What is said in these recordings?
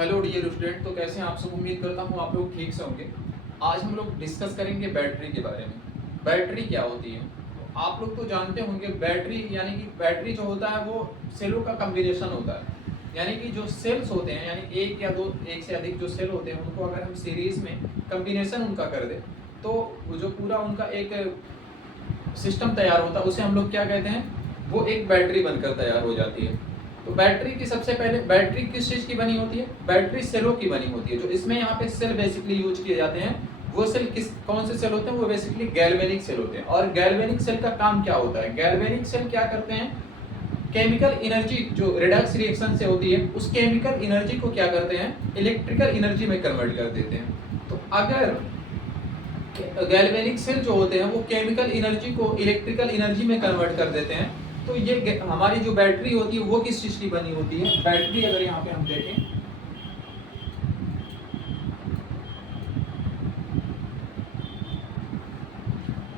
Hello dear student, तो कैसे हैं आप सब। उम्मीद करता हूँ आप लोग ठीक से होंगे। आज हम लोग डिस्कस करेंगे बैटरी के बारे में। बैटरी क्या होती है, तो आप लोग तो जानते होंगे बैटरी यानी कि बैटरी जो होता है वो सेलों का कम्बिनेशन होता है। यानी कि जो सेल्स होते हैं यानी एक या दो, एक से अधिक जो सेल होते हैं उनको अगर हम सीरीज में कम्बिनेशन उनका कर दें तो वो जो पूरा उनका एक सिस्टम तैयार होता है उसे हम लोग क्या कहते हैं, वो एक बैटरी बनकर तैयार हो जाती है। तो बैटरी की सबसे पहले बैटरी किस चीज़ की बनी होती है, बैटरी सेलों की बनी होती है। जो इसमें यहाँ पे सेल बेसिकली यूज किए जाते हैं वो सेल कौन से सेल होते हैं, वो बेसिकली गैल्वेनिक सेल होते हैं। और गैल्वेनिक सेल का काम क्या होता है, गैल्वेनिक सेल क्या करते हैं, केमिकल एनर्जी जो रिडक्स रिएक्शन से होती है उस केमिकल एनर्जी को क्या करते हैं, इलेक्ट्रिकल एनर्जी में कन्वर्ट कर देते हैं। तो अगर गैल्वेनिक सेल जो होते हैं वो केमिकल एनर्जी को इलेक्ट्रिकल एनर्जी में कन्वर्ट कर देते हैं, तो ये हमारी जो बैटरी होती है वो किस चीज की बनी होती है। बैटरी अगर यहाँ पे हम देखें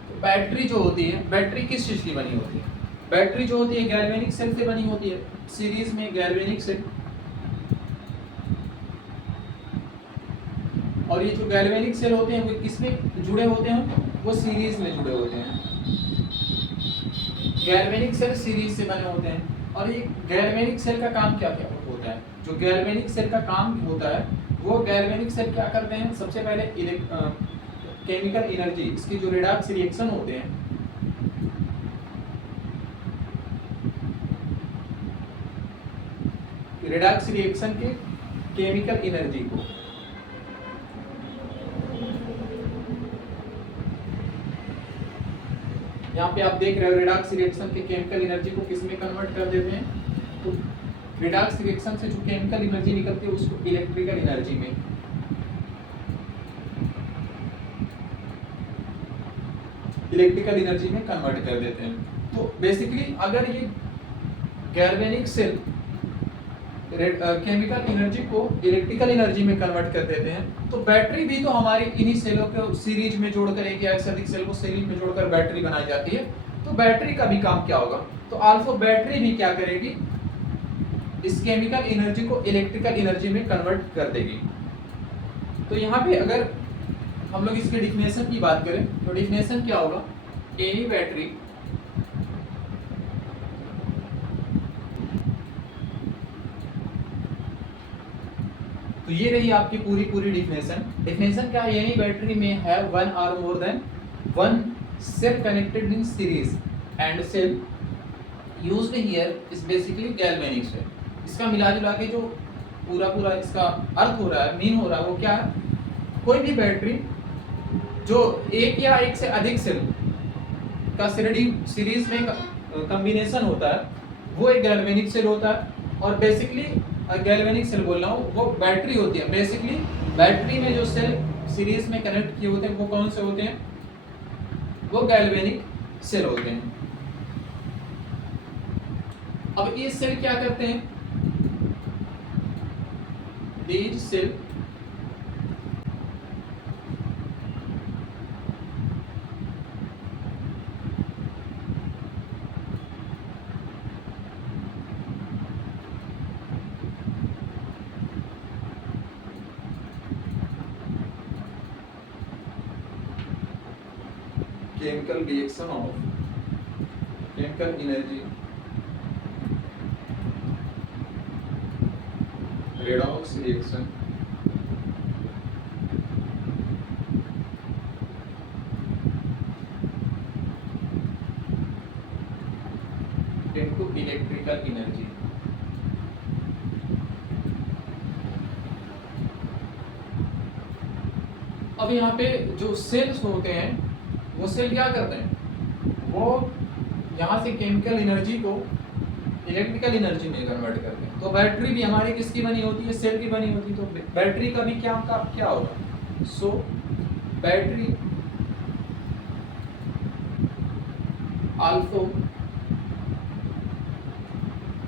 तो बैटरी जो होती है, बैटरी किस चीज की बनी होती है, बैटरी जो होती है गैल्वेनिक सेल से बनी होती है। सीरीज में गैल्वेनिक सेल, और ये जो गैल्वेनिक सेल होते हैं वो किसमें जुड़े होते हैं, वो सीरीज में जुड़े होते हैं। गैल्वेनिक सेल सीरीज से बने होते हैं। और ये गैल्वेनिक सेल का काम क्या क्या होता है, जो गैल्वेनिक सेल का काम होता है वो गैल्वेनिक सेल क्या करते हैं, सबसे पहले केमिकल एनर्जी, इसकी जो रिडक्स रिएक्शन होते हैं, रिडक्स रिएक्शन के केमिकल एनर्जी को यहाँ पे आप देख रहे हो रिडक्स रिएक्शन के केमिकल एनर्जी को किसमें कन्वर्ट कर देते हैं, तो रिडक्स रिएक्शन से जो केमिकल एनर्जी निकलती है उसको इलेक्ट्रिकल एनर्जी में, इलेक्ट्रिकल एनर्जी में कन्वर्ट कर देते हैं। तो बेसिकली अगर ये गैल्वेनिक सेल केमिकल एनर्जी को इलेक्ट्रिकल एनर्जी में कन्वर्ट कर देते हैं, तो बैटरी भी तो हमारी इन्हीं सेलों को सीरीज में जोड़कर एक या अधिक सेल को सीरीज में जोड़कर बैटरी बनाई जाती है। तो बैटरी का भी काम क्या होगा, तो अल्फा बैटरी भी क्या करेगी, इस केमिकल एनर्जी को इलेक्ट्रिकल एनर्जी में कन्वर्ट कर देगी। तो यहाँ पे अगर हम लोग इसके डिफिनेशन की बात करें तो डिफिनेशन क्या होगा, एनी बैटरी तो ये रही आपकी पूरी डिफिनेशन। डिफिनेशन क्या है, एनी बैटरी में हैव वन और more than one cell connected in series and cell used here is basically galvanic cell. इसका मिला जुला के जो पूरा इसका अर्थ हो रहा है, मीन हो रहा है, वो क्या है, कोई भी बैटरी जो एक या एक से अधिक सेल का सीरीज में कॉम्बिनेशन होता है वो एक गैल्वेनिक सेल होता है। और बेसिकली गैल्वेनिक सेल बोल रहा हूँ, वो बैटरी होती है। बेसिकली बैटरी में जो सेल सीरीज में कनेक्ट किए होते हैं वो कौन से होते हैं, वो गैल्वेनिक सेल होते हैं। अब ये सेल क्या करते हैं, these cell chemical reaction of chemical energy redox reaction into electrical energy। अब यहाँ पे जो सेल्स होते हैं वो सेल क्या करते हैं, वो यहाँ से केमिकल एनर्जी को इलेक्ट्रिकल एनर्जी में कन्वर्ट करते हैं। तो बैटरी भी हमारी किसकी बनी होती है, सेल की बनी होती है। तो बैटरी का भी क्या होगा, सो battery also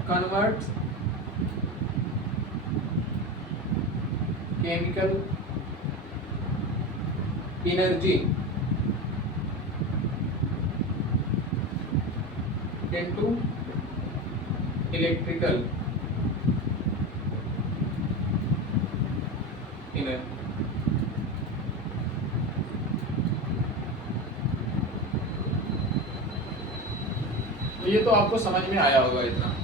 converts chemical energy into electrical inner. तो ये तो आपको समझ में आया होगा इतना।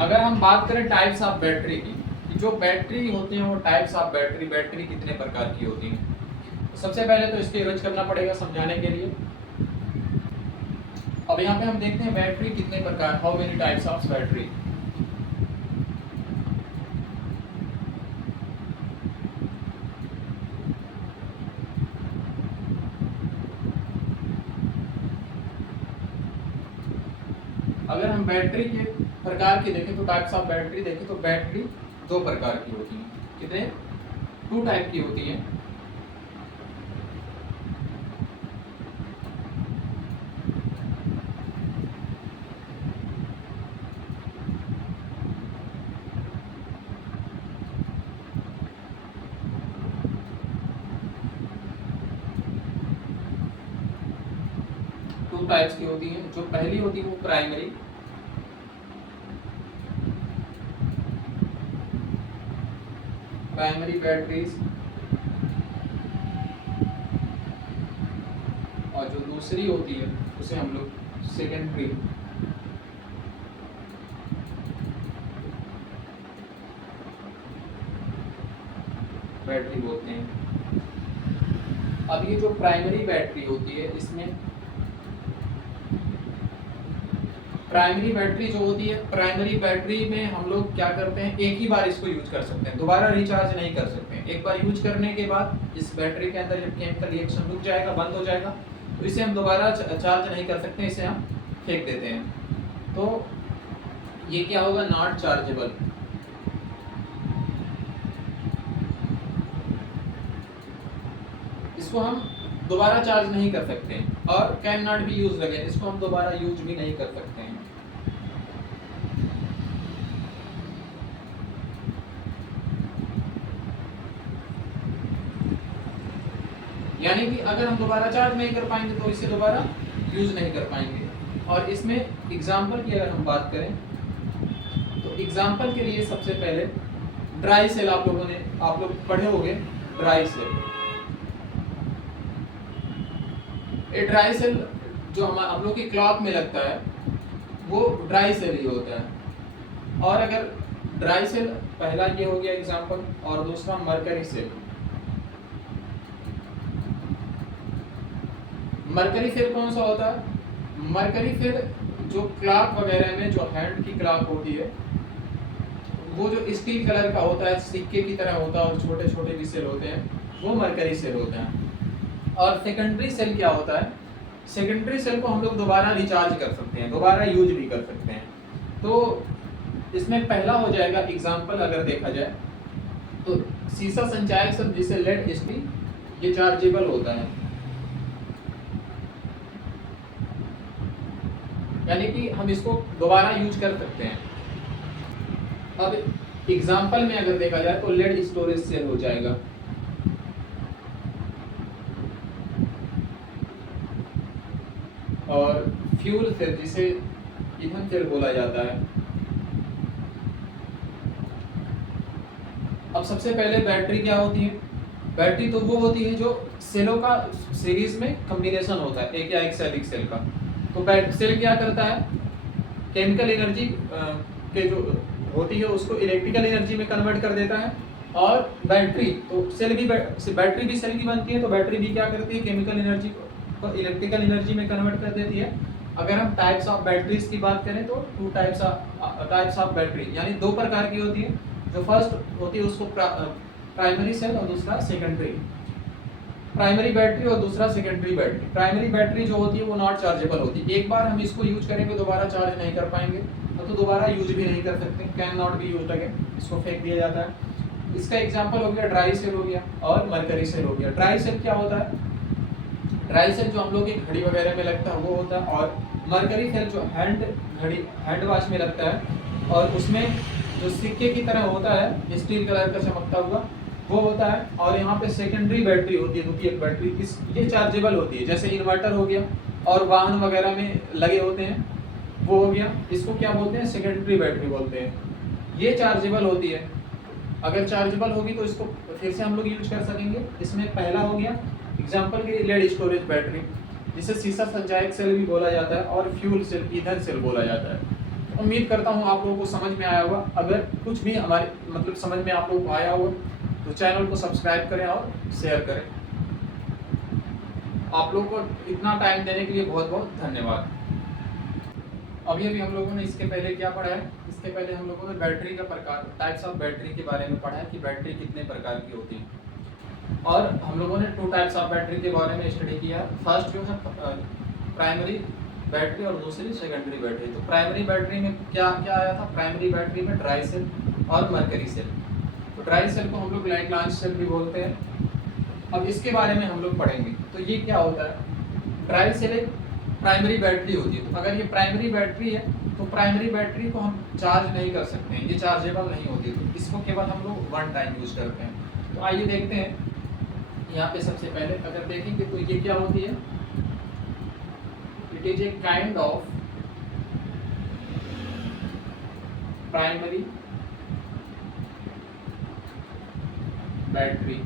अगर हम बात करें टाइप्स ऑफ बैटरी की, जो बैटरी होती हैं वो टाइप्स ऑफ बैटरी, बैटरी कितने प्रकार की होती हैं, तो सबसे पहले तो इसको यूज करना पड़ेगा समझाने के लिए। अब यहाँ पे हम देखते हैं बैटरी कितने प्रकार, how many types of battery. अगर हम बैटरी के प्रकार की देखें तो टाइप्स ऑफ बैटरी देखें तो बैटरी दो प्रकार की होती हैं। कितने? 2 टाइप की होती हैं। टाइप्स की होती हैं। जो पहली होती है वो प्राइमरी, प्राइमरी बैटरीज, और जो दूसरी होती है उसे हम लोग सेकेंडरी बैटरी बोलते हैं। अब ये जो प्राइमरी बैटरी होती है, इसमें प्राइमरी बैटरी जो होती है, प्राइमरी बैटरी में हम लोग क्या करते हैं, एक ही बार इसको यूज कर सकते हैं, दोबारा रिचार्ज नहीं कर सकते हैं। एक बार यूज करने के बाद इस बैटरी के अंदर जब केमिकल रिएक्शन रुक जाएगा, बंद हो जाएगा, तो इसे हम दोबारा चार्ज नहीं कर सकते, इसे हम फेंक देते हैं। तो ये क्या होगा, नॉट चार्जेबल। इसको हम दोबारा चार्ज नहीं कर सकते हैं, और can not be use again, इसको हम दोबारा यूज भी नहीं कर सकते हैं। यानी कि अगर हम दोबारा चार्ज नहीं कर पाएंगे तो इसे दोबारा यूज नहीं कर पाएंगे। और इसमें एग्जाम्पल की अगर हम बात करें तो एग्जाम्पल के लिए सबसे पहले ड्राई सेल, आप लोग पढ़े होंगे ड्राई सेल। ये ड्राई सेल जो हम लोग की क्लॉक में लगता है वो ड्राई सेल ही होता है। और अगर ड्राई सेल, पहला ये हो गया एग्जाम्पल, और दूसरा मरकरी सेल। मरकरी सेल कौन सा होता है? मरकरी सेल जो क्लॉक वगैरह में जो हैंड की क्लॉक होती है, वो जो स्टील कलर का होता है, सिक्के की तरह होता है, और छोटे छोटे भी सेल होते हैं, वो मरकरी सेल होते हैं। और सेकेंडरी सेल क्या होता है? सेकेंडरी सेल को हम लोग दोबारा रिचार्ज कर सकते हैं, दोबारा यूज भी कर सकते हैं। तो इसमें पहला हो जाएगा एग्जाम्पल, अगर देखा जाए तो सीसा संचायक सब जिसे लेड स्टील, ये चार्जेबल होता है, यानी कि हम इसको दोबारा यूज कर सकते हैं। अब एग्जाम्पल में अगर देखा जाए तो लेड स्टोरेज सेल हो जाएगा। और फ्यूल सेल जिसे ईंधन सेल बोला जाता है। अब सबसे पहले बैटरी क्या होती है? बैटरी तो वो होती है जो सेलों का सीरीज में कॉम्बिनेशन होता है, एक या एक से अधिक सेल का। तो सेल क्या करता है, केमिकल एनर्जी के जो होती है उसको इलेक्ट्रिकल एनर्जी में कन्वर्ट कर देता है। और बैटरी तो बैटरी भी सेल की बनती है, तो बैटरी भी क्या करती है, केमिकल एनर्जी को इलेक्ट्रिकल एनर्जी में कन्वर्ट कर देती है। अगर हम टाइप्स ऑफ बैटरीज की बात करें तो 2 टाइप्स ऑफ बैटरी, यानी 2 प्रकार की होती है। जो फर्स्ट होती है उसको प्राइमरी सेल, और दूसरा सेकेंडरी। प्राइमरी बैटरी और दूसरा सेकेंडरी बैटरी। प्राइमरी बैटरी जो होती है वो नॉट चार्जेबल होती है, एक बार हम इसको यूज करेंगे दोबारा चार्ज नहीं कर पाएंगे, तो दोबारा यूज भी नहीं कर सकते, can not be used again, इसको फेंक दिया जाता है। इसका एग्जांपल हो गया ड्राई सेल हो गया, और मरकरी सेल हो गया। ड्राई सेल क्या होता है? ड्राई सेल जो हम लोग की घड़ी वगैरह में लगता है वो होता है, और मरकरी सेल जो हैंड वॉच में लगता है, और उसमें जो सिक्के की तरह होता है, स्टील कलर का चमकता हुआ, वो होता है। और यहाँ पे सेकेंडरी बैटरी होती है, द्वितीयक बैटरी, ये चार्जेबल होती है, जैसे इन्वर्टर हो गया और वाहन वगैरह में लगे होते हैं, वो हो गया। इसको क्या बोलते हैं? सेकेंडरी बैटरी बोलते हैं, ये चार्जेबल होती है। अगर चार्जेबल होगी तो इसको फिर से हम लोग यूज कर सकेंगे। इसमें पहला हो गया एग्जांपल के लिए लेड स्टोरेज बैटरी, जिसे सीसा संचायक सेल भी बोला जाता है और फ्यूल सेल, ईंधन सेल बोला जाता है। तो उम्मीद करता हूँ आप लोगों को समझ में आया होगा। अगर कुछ भी हमारे मतलब समझ में आप लोगों को आया हो तो चैनल को सब्सक्राइब करें और शेयर करें। आप लोगों को इतना टाइम देने के लिए बहुत बहुत धन्यवाद। अभी हम लोगों ने इसके पहले क्या पढ़ा है, इसके पहले हम लोगों ने बैटरी का प्रकार, टाइप्स ऑफ बैटरी के बारे में पढ़ा है कि बैटरी कितने प्रकार की होती है। और हम लोगों ने 2 टाइप्स ऑफ बैटरी के बारे में स्टडी किया। फर्स्ट जो है प्राइमरी बैटरी और दूसरी सेकेंडरी बैटरी। तो प्राइमरी बैटरी में क्या क्या आया था, प्राइमरी बैटरी में ड्राई सेल और मरकरी सेल। तो ड्राई सेल को हम लोग लैग्रांज सेल भी बोलते हैं। अब इसके बारे में हम लोग पढ़ेंगे। तो ये क्या होता है, ड्राई सेल एक प्राइमरी बैटरी होती है। तो अगर ये प्राइमरी बैटरी है तो प्राइमरी बैटरी को हम चार्ज नहीं कर सकते हैं, ये चार्जेबल नहीं होती, तो इसको केवल हम लोग 1 टाइम यूज करते हैं। तो आइए देखते हैं। यहाँ पे सबसे पहले अगर देखेंगे तो ये क्या होती है, it is a kind of primary battery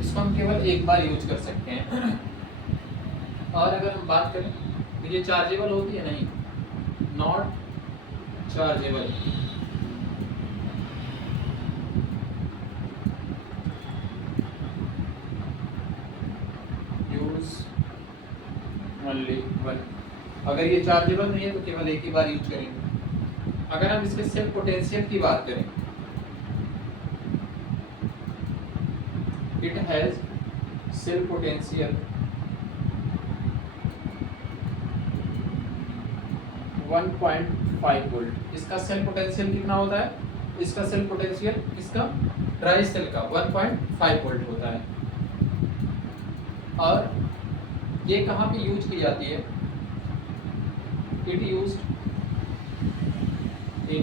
इसको हम केवल एक बार यूज कर सकते हैं। और अगर हम बात करें तो ये चार्जेबल होती है, नहीं, not chargeable. Use only one. अगर ये चार्जेबल नहीं है तो केवल एक ही बार यूज करेंगे। अगर हम इसके सेल पोटेंशियल की बात करें, it has cell potential 1.5 volt. इसका सेल पोटेंशियल कितना होता है, इसका सेल पोटेंशियल इसका ड्राई सेल का 1.5 वोल्ट होता है। और ये कहाँ पे यूज की जाती है, इट यूज्ड इन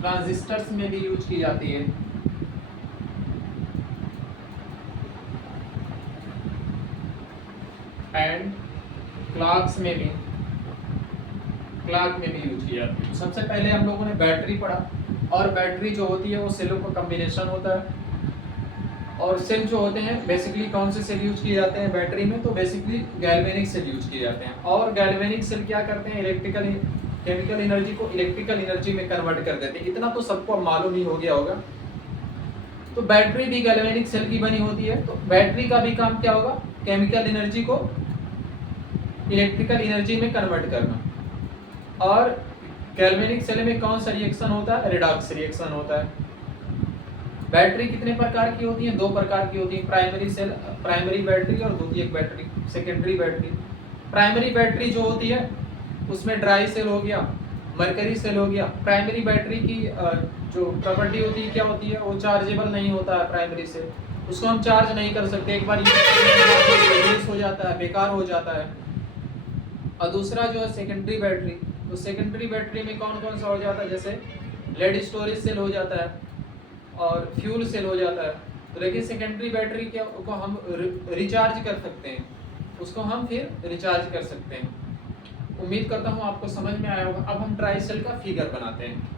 ट्रांजिस्टर्स में भी यूज की जाती है, एंड क्लॉक्स में भी, क्लॉक में भी यूज की जाती है। सबसे पहले हम लोगों ने बैटरी पढ़ा, और बैटरी जो होती है वो सेलों का कॉम्बिनेशन होता है। और सेल जो होते हैं बेसिकली कौन से सेल यूज किए जाते हैं बैटरी में, तो बेसिकली गैल्वेनिक सेल यूज किए जाते हैं। और गैल्वेनिक सेल क्या करते हैं, इलेक्ट्रिकल केमिकल एनर्जी को इलेक्ट्रिकल एनर्जी में कन्वर्ट कर देते हैं। इतना तो सबको अब मालूम ही हो गया होगा। तो बैटरी भी गैल्वेनिक सेल की बनी होती है। तो बैटरी का भी काम क्या होगा, केमिकल एनर्जी को इलेक्ट्रिकल एनर्जी में कन्वर्ट करना। और गैल्वेनिक सेल में कौन सा रिएक्शन होता है, रिडॉक्स रिएक्शन होता है। बैटरी कितने प्रकार की होती है, 2 प्रकार की होती है, प्राइमरी सेल, प्राइमरी बैटरी और दूसरी एक battery secondary battery. Primary battery जो होती है उसमें ड्राई सेल हो गया, मरकरी सेल हो गया। प्राइमरी बैटरी की जो प्रॉपर्टी होती है क्या होती है, वो चार्जेबल नहीं होता है प्राइमरी सेल, उसको हम चार्ज नहीं कर सकते, एक बार यूज हो जाता है, बेकार हो जाता है। और दूसरा जो है सेकेंडरी बैटरी, तो सेकेंडरी बैटरी में कौन कौन सा हो जाता है, जैसे लेड स्टोरेज सेल हो जाता है और फ्यूल सेल हो जाता है। तो लेकिन सेकेंडरी बैटरी क्या को हम रिचार्ज कर सकते हैं, उसको हम फिर रिचार्ज कर सकते हैं। उम्मीद करता हूँ आपको समझ में आया होगा। अब हम ड्राई सेल का फिगर बनाते हैं।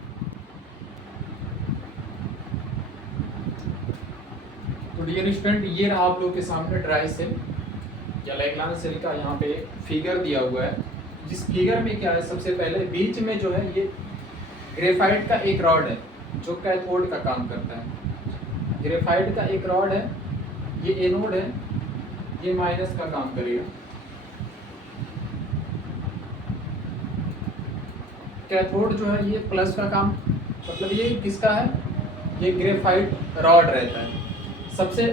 तो डियर स्टूडेंट, ये रहा आप लोग के सामने ड्राई सेल या लैग्रांज सेल का यहाँ पे फिगर दिया हुआ है। जिस फिगर में क्या है, सबसे पहले बीच में जो है ये ग्रेफाइट का एक रॉड है जो कैथोड का काम करता है। ग्रेफाइट का एक रॉड है, ये एनोड है, ये माइनस का काम करेगा। कैथोड जो है ये प्लस का काम, मतलब ये किसका है, ये ग्रेफाइट रॉड रहता है। सबसे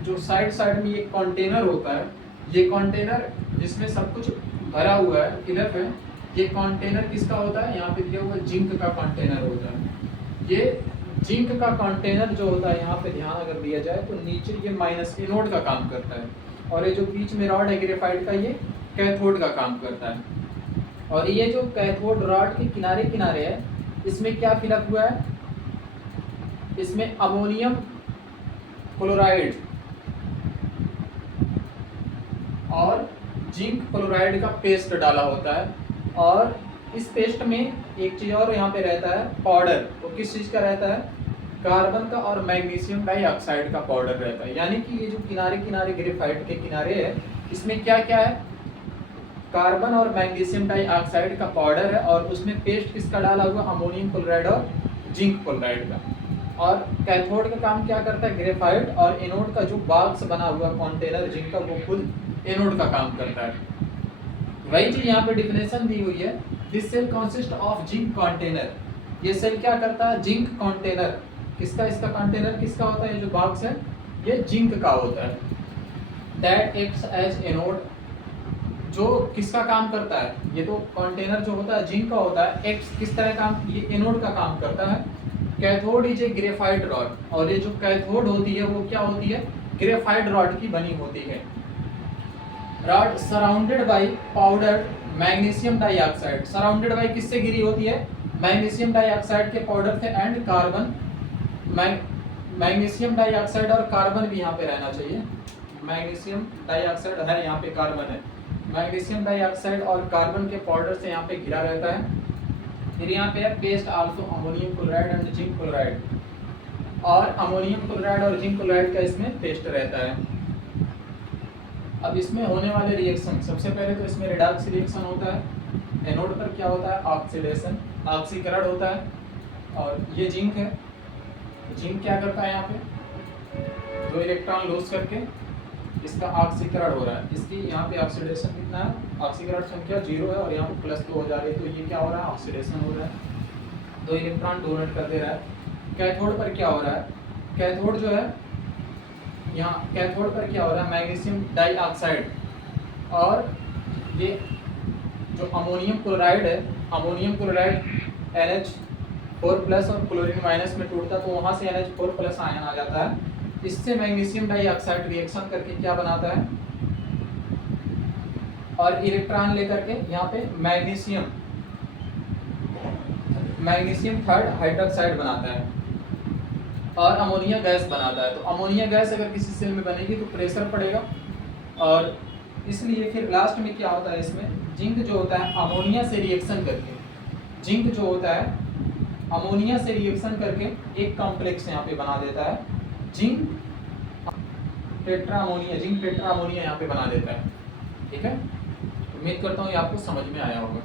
जो साइड साइड में ये कंटेनर होता है, ये कंटेनर जिसमें सब कुछ भरा हुआ है, फिलअप है, ये कंटेनर किसका होता है, यहाँ पे दिया हुआ जिंक का कंटेनर होता है। ये जिंक का कंटेनर जो होता है, यहाँ पे ध्यान अगर दिया जाए तो नीचे ये माइनस एनोड का काम करता है, और ये जो बीच में रॉड है ग्रेफाइट का, ये कैथोड का काम करता है। और ये जो कैथोड रॉड के किनारे किनारे है, इसमें क्या फिलअप हुआ है, इसमें अमोनियम क्लोराइड और जिंक क्लोराइड का पेस्ट डाला होता है, और इस पेस्ट में एक चीज और यहाँ पे रहता है पाउडर। वो किस चीज का रहता है? कार्बन का और मैग्नीशियम डाइऑक्साइड का पाउडर रहता है। यानी कि ये जो किनारे किनारे ग्रेफाइट के किनारे है, इसमें क्या क्या है? कार्बन और मैग्नीशियम डाइऑक्साइड का पाउडर है, और उसमें पेस्ट किसका डाला हुआ? अमोनियम क्लोराइड और जिंक क्लोराइड का। और कैथोड का काम क्या करता है? ग्रेफाइट। और एनोड का जो बॉक्स बना हुआ कंटेनर जिंक का, वो खुद एनोड का काम करता है। वही चीज यहाँ पे डिफिनेशन दी हुई है, this cell consist of zinc container. ये सेल क्या करता है? Zinc container. किसका? इसका कंटेनर किसका होता है? ये जो बॉक्स है ये जिंक का होता है। दैट एक्ट्स एज एनोड, जो किसका काम करता है? ये तो कंटेनर जो होता है जिंक का होता है। एक्स किस तरह काम? ये एनोड का काम करता है। Cathode is a graphite rod, और ये जो कैथोड होती है वो क्या होती है? ग्रेफाइट रॉड की बनी होती है। Rod surrounded by powder magnesium dioxide. Surrounded by किससे घिरी होती है? मैग्नीशियम डाइऑक्साइड के पाउडर से एंड कार्बन। मैग्नीशियम डाइऑक्साइड और कार्बन भी यहाँ पे रहना चाहिए। मैग्नीशियम डाइऑक्साइड है, यहाँ पे कार्बन है। मैग्नीशियम डाइऑक्साइड और कार्बन के पाउडर से यहाँ पे घिरा रहता है। फिर यहाँ पे है paste also ammonium chloride and zinc chloride, और अमोनियम क्लोराइड और जिंक क्लोराइड का इसमें पेस्ट रहता है। अब इसमें होने वाले रिएक्शन, सबसे पहले तो इसमें रिडॉक्स रिएक्शन होता है। एनोड पर क्या होता है? ऑक्सीडेशन, ऑक्सीकरण होता है। और ये जिंक है, जिंक क्या करता है? यहाँ पे 2 इलेक्ट्रॉन लूज करके इसका ऑक्सीकरण हो रहा है। इसकी यहाँ पे ऑक्सीडेशन कितना है? ऑक्सीकरण संख्या 0 है, और यहाँ पे +2 हो जा रही है, तो ये क्या हो रहा है? ऑक्सीडेशन हो रहा है। 2 इलेक्ट्रॉन डोनेट कर दे रहा है। कैथोड पर क्या हो रहा है? कैथोड जो है, यहाँ कैथोड पर क्या हो रहा है? मैग्नीशियम डाइऑक्साइड और ये जो अमोनियम क्लोराइड है, अमोनियम क्लोराइड NH4+ और क्लोरीन माइनस में टूटता है, तो वहाँ से NH4+ आयन आ जाता है। इससे मैग्नीशियम डाइऑक्साइड रिएक्शन करके क्या बनाता है? और इलेक्ट्रॉन लेकर के यहाँ पे मैग्नीशियम 3rd हाइड्रोक्साइड बनाता है, और अमोनिया गैस बनाता है। तो अमोनिया गैस अगर किसी सेल में बनेगी तो प्रेशर पड़ेगा, और इसलिए फिर लास्ट में क्या होता है? इसमें जिंक जो होता है अमोनिया से रिएक्शन करके, जिंक जो होता है अमोनिया से रिएक्शन करके एक कॉम्प्लेक्स यहाँ पे बना देता है, जिंक टेट्रामोनिया, जिंक टेट्रामोनिया यहाँ पे बना देता है। ठीक है, उम्मीद करता हूँ ये आपको समझ में आया होगा।